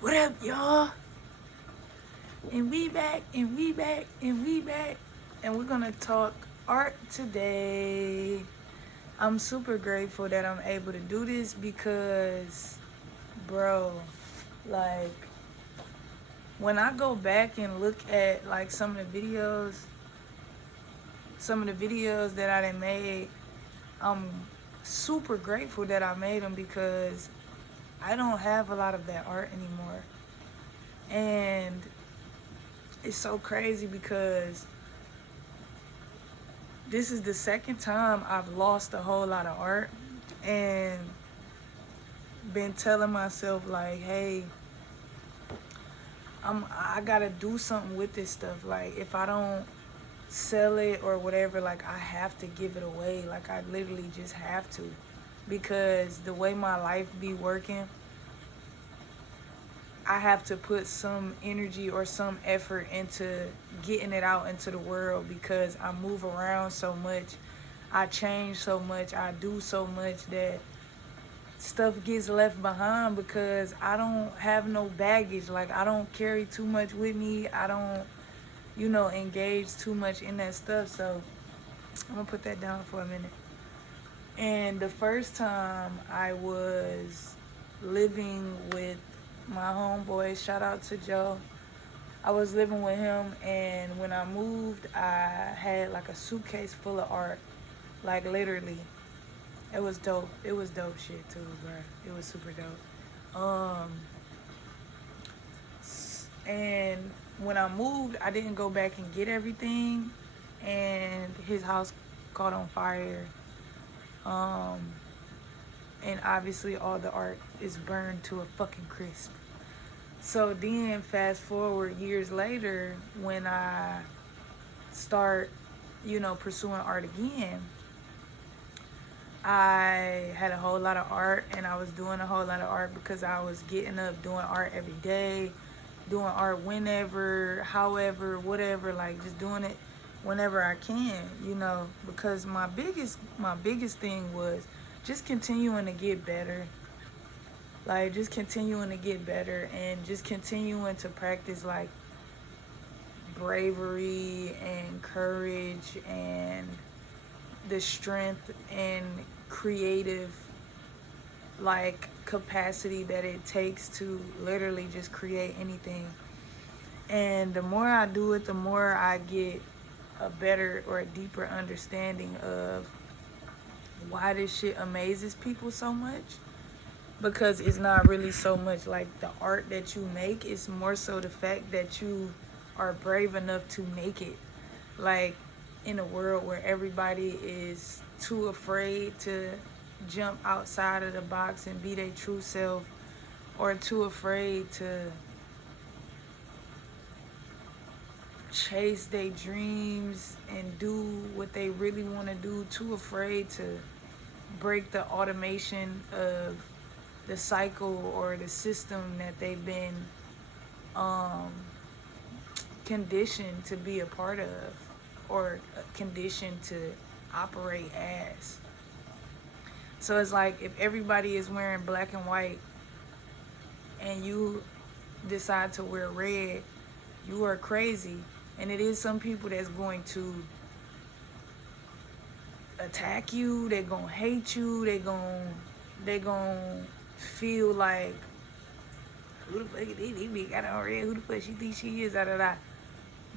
What up, y'all? And we back, and we back, and we back. And we're gonna talk art today. I'm super grateful that I'm able to do this because, bro, like, when I go back and look at, like, some of the videos that I done made, I'm super grateful that I made them because I don't have a lot of that art anymore. And it's so crazy because this is the second time I've lost a whole lot of art and been telling myself like, hey, I gotta do something with this stuff. Like if I don't sell it or whatever, like I have to give it away. Like I literally just have to. Because the way my life be working, I have to put some energy or some effort into getting it out into the world because I move around so much. I change so much. I do so much that stuff gets left behind because I don't have no baggage. Like I don't carry too much with me. I don't, engage too much in that stuff. So I'm gonna put that down for a minute. And the first time I was living with my homeboy, shout out to Joe. I was living with him, and when I moved, I had like a suitcase full of art, like literally. It was dope. It was dope shit too, bro. It was super dope. And when I moved, I didn't go back and get everything, and his house caught on fire. Um, and obviously all the art is burned to a fucking crisp. So then, fast forward years later, when I start, pursuing art again, I had a whole lot of art and I was doing a whole lot of art because I was getting up doing art every day, doing art whenever, however, whatever, like just doing it whenever I can, because my biggest thing was just continuing to get better. Like just continuing to get better and just continuing to practice like bravery and courage and the strength and creative like capacity that it takes to literally just create anything. And the more I do it, the more I get a better or a deeper understanding of why this shit amazes people so much. Because it's not really so much like the art that you make, it's more so the fact that you are brave enough to make it. Like in a world where everybody is too afraid to jump outside of the box and be their true self, or too afraid to chase their dreams and do what they really want to do, too afraid to break the automation of the cycle or the system that they've been um, conditioned to be a part of, or conditioned to operate as. So it's like if everybody is wearing black and white and you decide to wear red, you are crazy. And it is some people that's going to attack you, they're gonna hate you, they gonna feel like, who the fuck is this bitch got on red, who the fuck she think she is, da da da.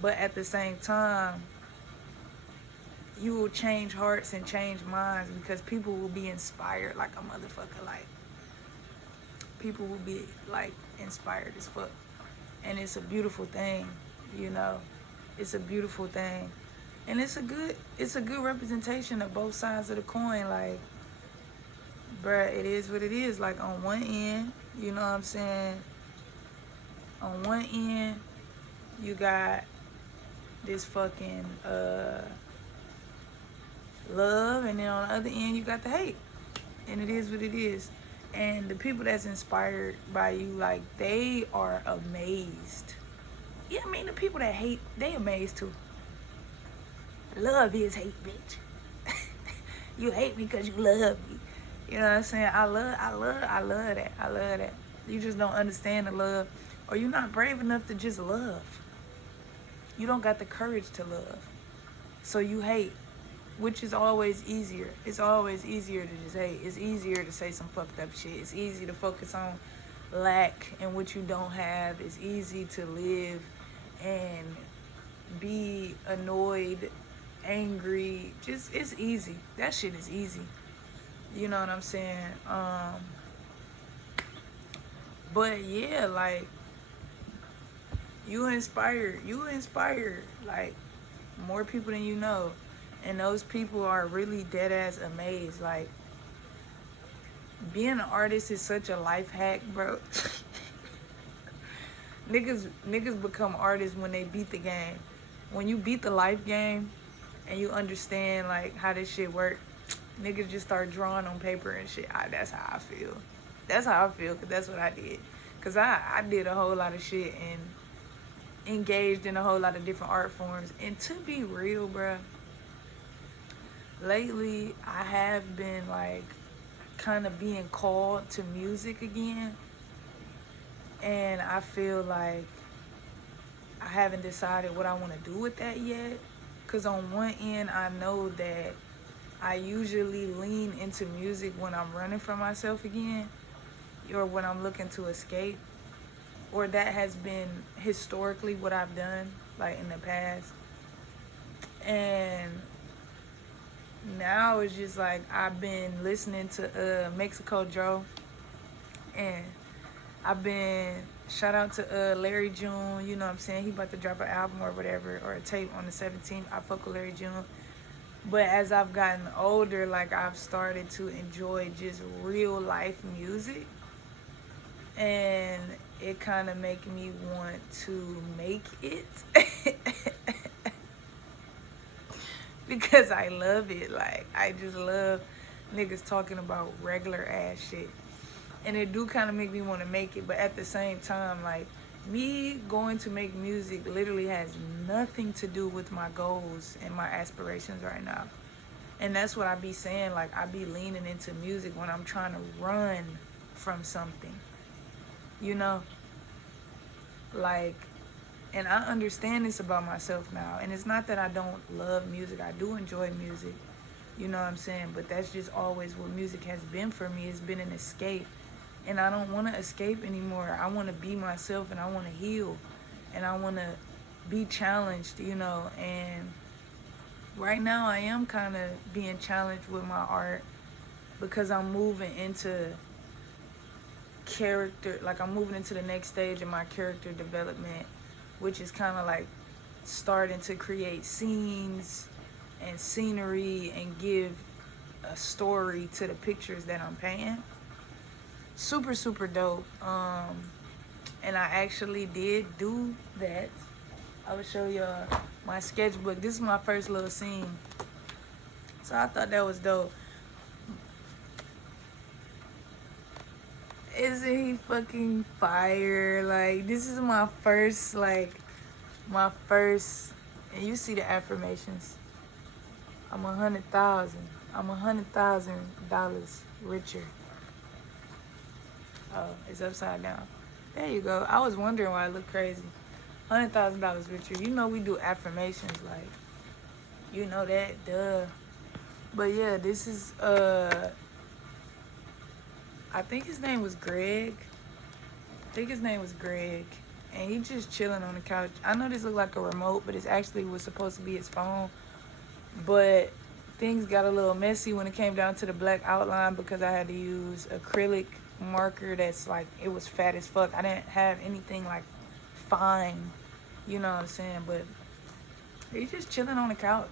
But at the same time, you will change hearts and change minds because people will be inspired like a motherfucker. Like people will be like inspired as fuck. And it's a beautiful thing, you know. It's a beautiful thing. And it's a good representation of both sides of the coin. Like, bruh, it is what it is. Like on one end, you know what I'm saying? On one end, you got this fucking love, and then on the other end you got the hate. And it is what it is. And the people that's inspired by you, like they are amazed. Yeah, I mean the people that hate, they amazed too. Love is hate, bitch. You hate me because you love me. You know what I'm saying? I love that. I love that. You just don't understand the love, or you're not brave enough to just love. You don't got the courage to love. So you hate, which is always easier. It's always easier to just hate. It's easier to say some fucked up shit. It's easy to focus on lack and what you don't have. It's easy to live and be annoyed, angry. Just, it's easy. That shit is easy. You know what I'm saying? But yeah, like, you inspire like more people than you know, and those people are really dead ass amazed. Like, being an artist is such a life hack, bro. Niggas become artists when they beat the game. When you beat the life game and you understand like how this shit work, niggas just start drawing on paper and shit. That's how I feel. That's how I feel, because that's what I did. Because I did a whole lot of shit and engaged in a whole lot of different art forms. And to be real, bruh, lately I have been like kind of being called to music again. And I feel like I haven't decided what I want to do with that yet. Because on one end, I know that I usually lean into music when I'm running from myself again, or when I'm looking to escape, or that has been historically what I've done, like in the past. And now it's just like I've been listening to Mexico Joe, and I've been, shout out to Larry June, you know what I'm saying? He about to drop an album or whatever, or a tape on the 17th. I fuck with Larry June. But as I've gotten older, like, I've started to enjoy just real life music. And it kind of make me want to make it. Because I love it. Like, I just love niggas talking about regular ass shit. And it do kind of make me want to make it. But at the same time, like, me going to make music literally has nothing to do with my goals and my aspirations right now. And that's what I be saying. Like, I be leaning into music when I'm trying to run from something. You know? Like, and I understand this about myself now. And it's not that I don't love music. I do enjoy music. You know what I'm saying? But that's just always what music has been for me. It's been an escape. And I don't want to escape anymore. I want to be myself, and I want to heal. And I want to be challenged, you know. And right now I am kind of being challenged with my art, because I'm moving into character. Like, I'm moving into the next stage of my character development, which is kind of like starting to create scenes and scenery and give a story to the pictures that I'm painting. Super, super dope. And I actually did do that. I will show y'all my sketchbook. This is my first little scene. So I thought that was dope. Isn't he fucking fire? Like, this is my first, and you see the affirmations. I'm $100,000 richer. Oh, it's upside down. There you go. I was wondering why I look crazy. $100,000 richer. You know we do affirmations, like, you know that, duh. But yeah, this is I think his name was Greg. And he just chilling on the couch. I know this looked like a remote, but it actually was supposed to be his phone. But things got a little messy when it came down to the black outline, because I had to use acrylic marker that's like, it was fat as fuck. I didn't have anything like fine, you know what I'm saying? But he's just chilling on the couch.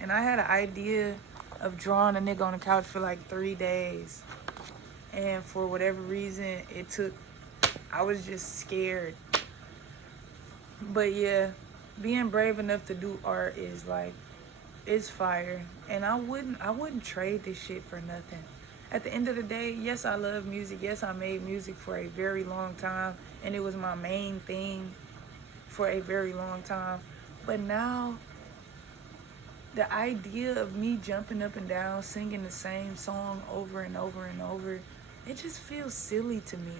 And I had an idea of drawing a nigga on the couch for like 3 days. And for whatever reason, I was just scared. But yeah, being brave enough to do art is like, it's fire. And I wouldn't trade this shit for nothing. At the end of the day, yes, I love music. Yes, I made music for a very long time, and it was my main thing for a very long time. But now, the idea of me jumping up and down, singing the same song over and over and over, It just feels silly to me.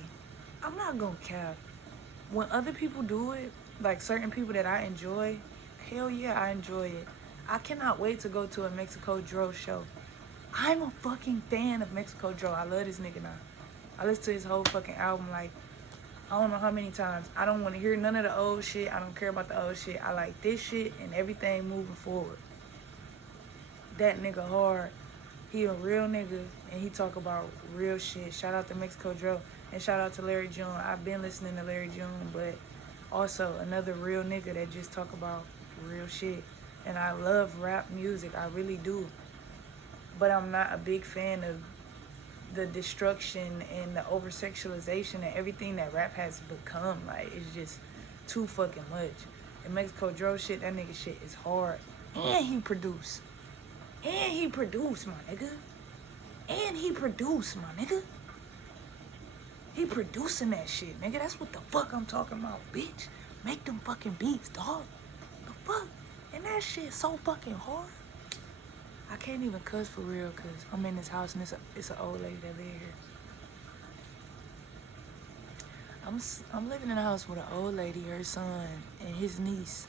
I'm not gonna cap. When other people do it, like certain people that I enjoy, hell yeah, I enjoy it. I cannot wait to go to a Mexico Dro show. I'm a fucking fan of Mexico Dro. I love this nigga now. I listen to his whole fucking album like I don't know how many times. I don't want to hear none of the old shit. I don't care about the old shit. I like this shit and everything moving forward. That nigga hard. He a real nigga and he talk about real shit. Shout out to Mexico Dro and shout out to Larry June. I've been listening to Larry June, but also another real nigga that just talk about real shit. And I love rap music. I really do. But I'm not a big fan of the destruction and the over sexualization and everything that rap has become. Like, it's just too fucking much. And Mexico Dro shit, that nigga shit is hard. And he produce. And he produce, my nigga. And he produce, my nigga. He producing that shit, nigga. That's what the fuck I'm talking about, bitch. Make them fucking beats, dog. The fuck? And that shit so fucking hard. I can't even cuss for real because I'm in this house and it's an old lady that live here. I'm living in a house with an old lady, her son, and his niece.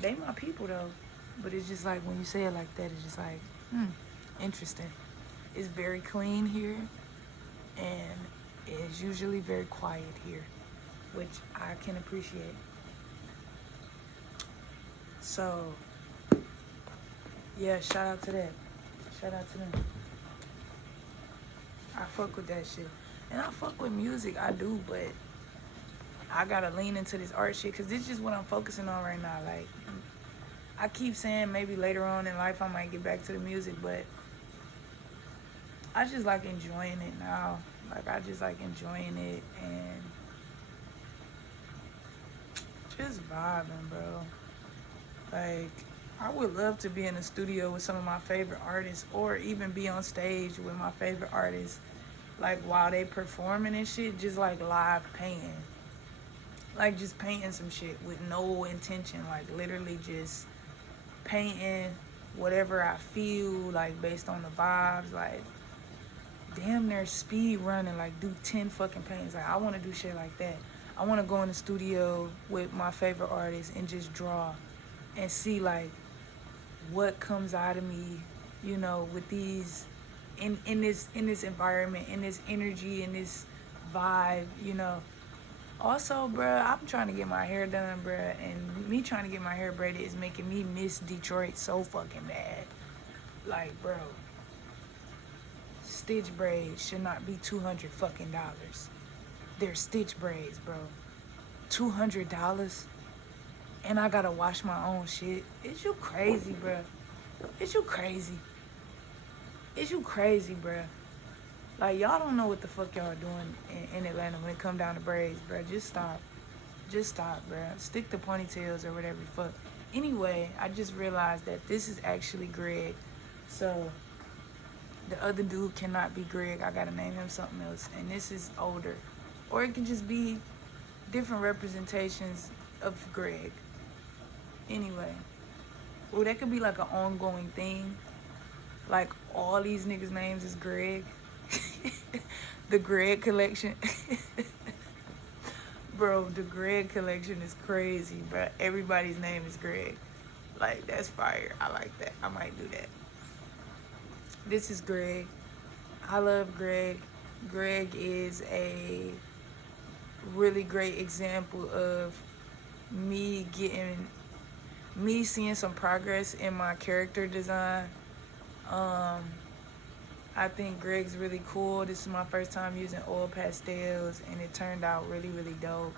They my people though, but it's just like when you say it like that, it's just like, interesting. It's very clean here, and it's usually very quiet here, which I can appreciate. So, yeah, shout out to that. Shout out to them. I fuck with that shit. And I fuck with music, I do, but I gotta lean into this art shit because this is just what I'm focusing on right now. Like, I keep saying maybe later on in life I might get back to the music, but I just like enjoying it now. Like, I just like enjoying it and just vibing, bro. Like, I would love to be in the studio with some of my favorite artists or even be on stage with my favorite artists, like while they performing and shit, just like live painting. Like just painting some shit with no intention, like literally just painting whatever I feel, like based on the vibes, like damn near speed running, like do 10 fucking paintings. Like I want to do shit like that. I want to go in the studio with my favorite artists and just draw and see like what comes out of me, you know, with these in this environment, in this energy, in this vibe, you know. Also, bruh, I'm trying to get my hair done, bruh, and me trying to get my hair braided is making me miss Detroit so fucking bad. Like, bro, stitch braids should not be $200 fucking dollars. They're stitch braids, bro. $200, and I gotta wash my own shit. Is you crazy, bruh? Is you crazy? Is you crazy, bruh? Like, y'all don't know what the fuck y'all doing in Atlanta when it come down to braids, bruh. Just stop. Just stop, bruh. Stick to ponytails or whatever the fuck. Anyway, I just realized that this is actually Greg. So, the other dude cannot be Greg. I gotta name him something else. And this is older. Or it can just be different representations of Greg. Anyway. Well, that could be like an ongoing thing. Like, all these niggas' names is Greg. The Greg collection. Bro, the Greg collection is crazy, bro. Everybody's name is Greg. Like, that's fire. I like that. I might do that. This is Greg. I love Greg. Greg is a really great example of me seeing some progress in my character design. I think Greg's really cool. This is my first time using oil pastels, and it turned out really, really dope.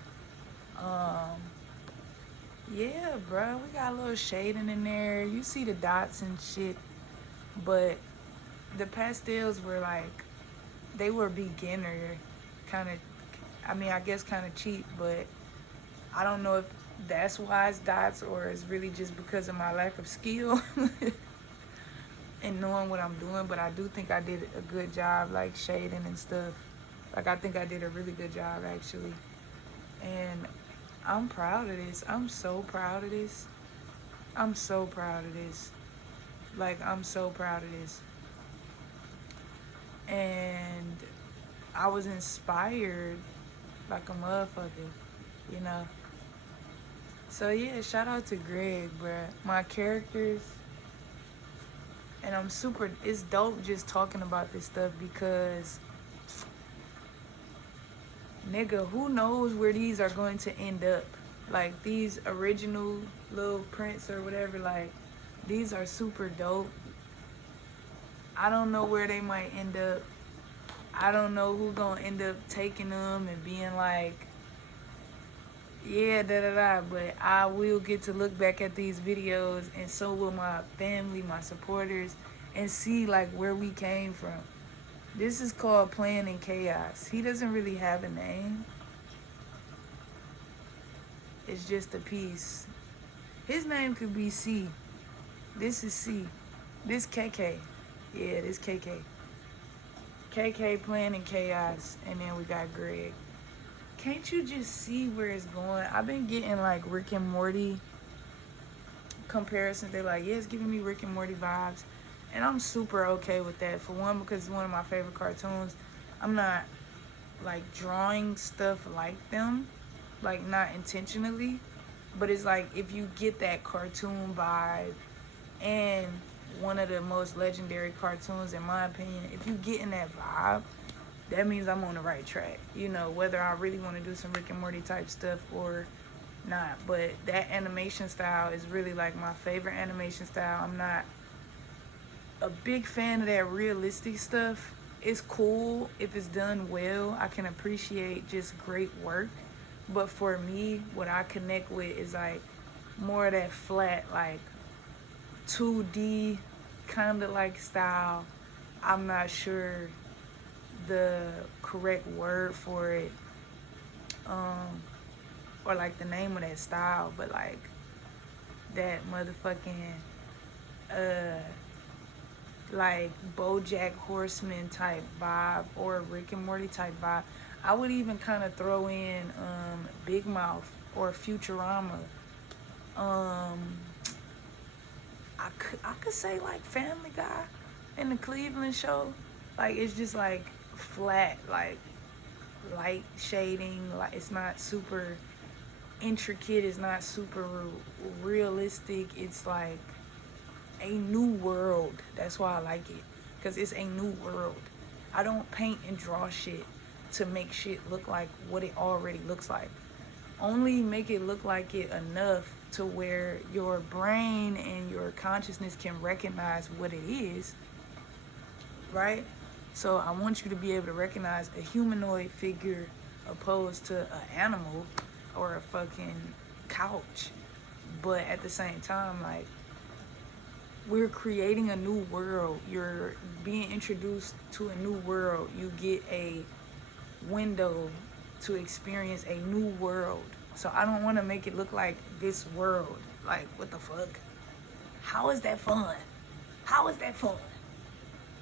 Yeah, bro, we got a little shading in there. You see the dots and shit, but the pastels were like, they were beginner, kind of, I mean, I guess kind of cheap, but I don't know if that's why it's dots or it's really just because of my lack of skill. And knowing what I'm doing, but I do think I did a good job, like shading and stuff. Like, I think I did a really good job, actually. And I'm proud of this. I'm so proud of this. I'm so proud of this. Like, I'm so proud of this. And I was inspired like a motherfucker, you know. So yeah, shout out to Greg, bruh. My characters, and it's dope just talking about this stuff because, nigga, who knows where these are going to end up? Like, these original little prints or whatever, like, these are super dope. I don't know where they might end up. I don't know who gonna end up taking them and being like, yeah, da da da. But I will get to look back at these videos, and so will my family, my supporters, and see like where we came from. This is called Playing in Chaos. He doesn't really have a name. It's just a piece. His name could be C. This is C. This KK. Yeah, this KK. KK Playing in Chaos. And then we got Greg. Can't you just see where it's going? I've been getting like Rick and Morty comparisons. They're like, yeah, it's giving me Rick and Morty vibes. And I'm super okay with that. For one, because it's one of my favorite cartoons. I'm not like drawing stuff like them, like not intentionally. But it's like if you get that cartoon vibe and one of the most legendary cartoons, in my opinion, if you get in that vibe, that means I'm on the right track. You know, whether I really want to do some Rick and Morty type stuff or not. But that animation style is really like my favorite animation style. I'm not a big fan of that realistic stuff. It's cool if it's done well. I can appreciate just great work. But for me, what I connect with is like more of that flat, like 2D kind of like style. I'm not sure the correct word for it, or like the name of that style, but like that motherfucking like BoJack Horseman type vibe or Rick and Morty type vibe. I would even kind of throw in Big Mouth or Futurama. I could say like Family Guy and the Cleveland Show. Like it's just like flat, like light shading. Like it's not super intricate. It's not super realistic. It's like a new world. That's why I like it, because it's a new world. I don't paint and draw shit to make shit look like what it already looks like. Only make it look like it enough to where your brain and your consciousness can recognize what it is, right? So I want you to be able to recognize a humanoid figure opposed to an animal or a fucking couch. But at the same time, like, we're creating a new world. You're being introduced to a new world. You get a window to experience a new world. So I don't want to make it look like this world. Like, what the fuck? How is that fun? How is that fun?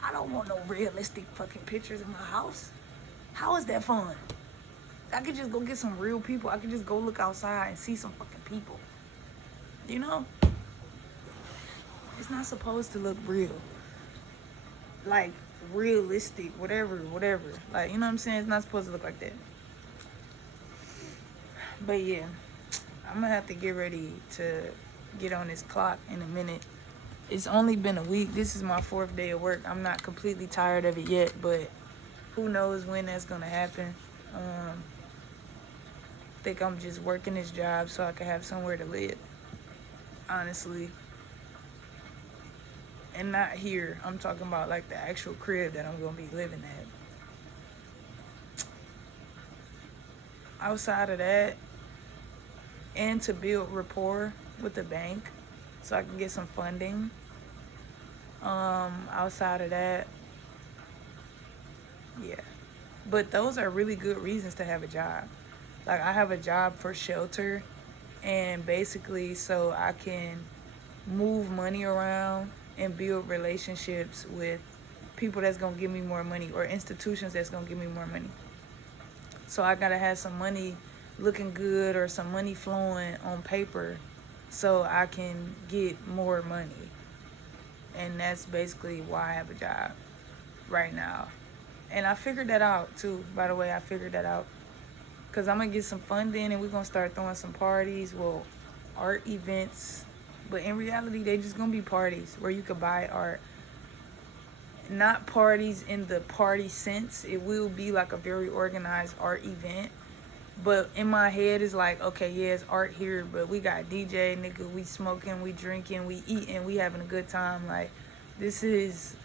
I don't want no realistic fucking pictures in my house. How is that fun? I could just go get some real people. I could just go look outside and see some fucking people. You know? It's not supposed to look real. Like, realistic, whatever. Like, you know what I'm saying? It's not supposed to look like that. But yeah, I'm gonna have to get ready to get on this clock in a minute. It's only been a week. This is my 4th day of work. I'm not completely tired of it yet, but who knows when that's gonna happen. I think I'm just working this job so I can have somewhere to live, honestly. And not here. I'm talking about like the actual crib that I'm gonna be living at. Outside of that, and to build rapport with the bank so I can get some funding. Outside of that, yeah. But those are really good reasons to have a job. Like, I have a job for shelter, and basically so I can move money around and build relationships with people that's gonna give me more money, or institutions that's gonna give me more money. So I gotta have some money looking good or some money flowing on paper so I can get more money. And that's basically why I have a job right now. And I figured that out too, by the way. I figured that out. Because I'm going to get some funding and we're going to start throwing some parties, well, art events. But in reality, they just going to be parties where you could buy art. Not parties in the party sense. It will be like a very organized art event. But in my head, it's like, okay, yeah, it's art here, but we got DJ, nigga, we smoking, we drinking, we eating, we having a good time. Like, this is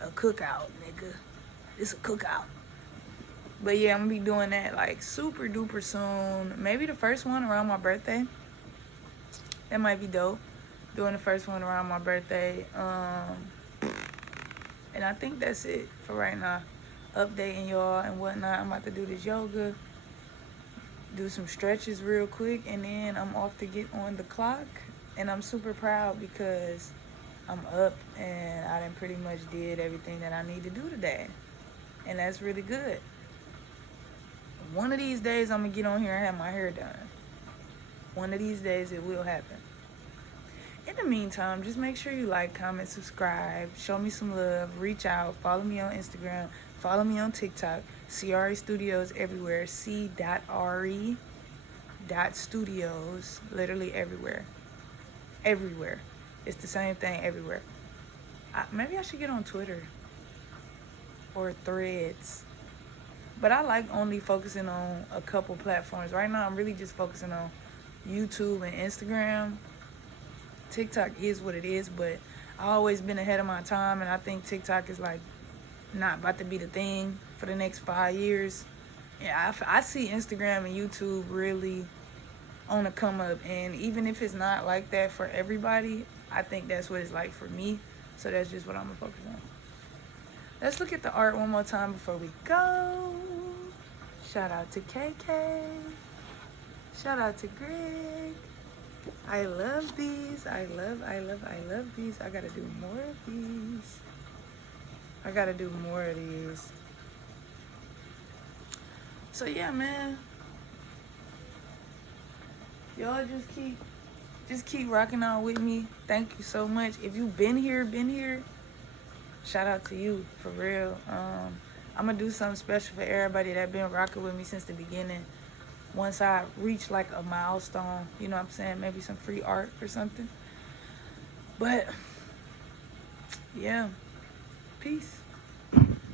a cookout, nigga. It's a cookout. But yeah, I'm gonna be doing that like super duper soon. Maybe the first one around my birthday. That might be dope. Doing the first one around my birthday. And I think that's it for right now. Updating y'all and whatnot. I'm about to do this yoga. Do some stretches real quick. And then I'm off to get on the clock. And I'm super proud because I'm up and I done pretty much did everything that I need to do today. And that's really good. One of these days I'm going to get on here and have my hair done. One of these days it will happen. In the meantime, just make sure you like, comment, subscribe, show me some love, reach out, follow me on Instagram, follow me on TikTok, CRE Studios everywhere, c.re.studios, literally everywhere. Everywhere. It's the same thing everywhere. Maybe I should get on Twitter or Threads. But I like only focusing on a couple platforms. Right now, I'm really just focusing on YouTube and Instagram. TikTok is what it is, but I've always been ahead of my time, and I think TikTok is like not about to be the thing for the next 5 years. Yeah, I see Instagram and YouTube really on the come up, and even if it's not like that for everybody, I think that's what it's like for me. So that's just what I'm gonna focus on. Let's look at the art one more time before we go. Shout out to KK. Shout out to Greg. I love these. I love these. I gotta do more of these. So yeah, man. Y'all just keep rocking on with me. Thank you so much. If you've been here, shout out to you, for real. I'm gonna do something special for everybody that been rocking with me since the beginning. Once I reach like a milestone, you know what I'm saying? Maybe some free art or something. But yeah, peace.